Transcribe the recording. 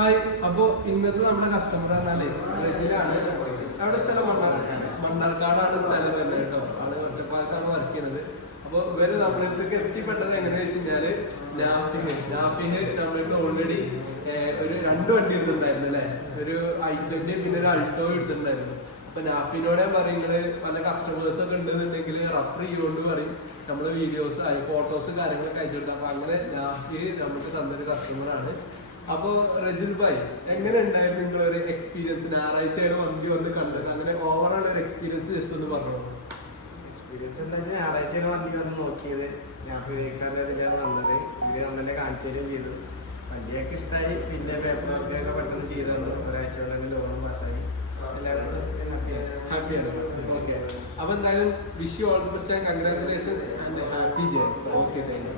Hi, അപ്പോൾ ഇന്നത്തെ നമ്മുടെ കസ്റ്റമർ പറഞ്ഞാലേ റെജിലാണ്. അവിടെ സ്ഥലം മണ്ണാർക്കാടാണ് സ്ഥലം വരുന്നത് കേട്ടോ. ആള് ഒറ്റപ്പാലത്താണ് വർക്ക് ചെയ്യുന്നത്. അപ്പോൾ ഇവര് നമ്മളിലേക്ക് എത്തിപ്പെട്ടത് എങ്ങനെയാ വെച്ച് കഴിഞ്ഞാല് നാഫിഹ് നമ്മളിട്ട് ഓൾറെഡി ഒരു 2 വണ്ടി എടുത്തിട്ടുണ്ടായിരുന്നു അല്ലെ. ഒരു i20 പിന്നെ ഒരു അൾട്ടോ എടുത്തിട്ടുണ്ടായിരുന്നു. അപ്പൊ നാഫിനോടെ പറയുന്നത് പല കസ്റ്റമേഴ്സ് ഒക്കെ ഉണ്ടെന്നുണ്ടെങ്കിൽ റഫർ ചെയ്യുകൊണ്ട് പറയും നമ്മള് വീഡിയോസ് ഫോട്ടോസ് കാര്യങ്ങളൊക്കെ അയച്ചിട്ടുണ്ട്. അപ്പൊ അങ്ങനെ നാഫി നമുക്ക് തന്നൊരു കസ്റ്റമറാണ്. അപ്പൊ റജിൽ ഭായ്, എങ്ങനെ ഉണ്ടായിരുന്നു നിങ്ങളൊരു എക്സ്പീരിയൻസ്? ഞായറാഴ്ചയാണ് വണ്ടി വന്ന് കണ്ടത്, അങ്ങനെ ഓവറോൾ ഒരു എക്സ്പീരിയൻസ് ജസ്റ്റ് ഒന്ന് പറഞ്ഞു. എക്സ്പീരിയൻസ് എന്താ വെച്ചാൽ ഞായറാഴ്ചയാണ് വണ്ടി വന്ന് നോക്കിയത്. ഞാൻ ഫ്രീക്കാരതിലാണ് വന്നത്. ഇവര് നമ്മളെ കാണിച്ചു തരുകയും ചെയ്തു. വണ്ടിയൊക്കെ ഇഷ്ടമായി. പിന്നെ പേപ്പർ വർക്കൊക്കെ പെട്ടെന്ന് ചെയ്തു തന്നു. ഒരാഴ്ച കൊണ്ട് തന്നെ ലോൺ പാസ്സായി. എല്ലാവരും ഹാപ്പിയാണ്. ഓക്കെ, അപ്പൊ എന്തായാലും wish you all the best and congratulations and happy journey. Okay, thank you.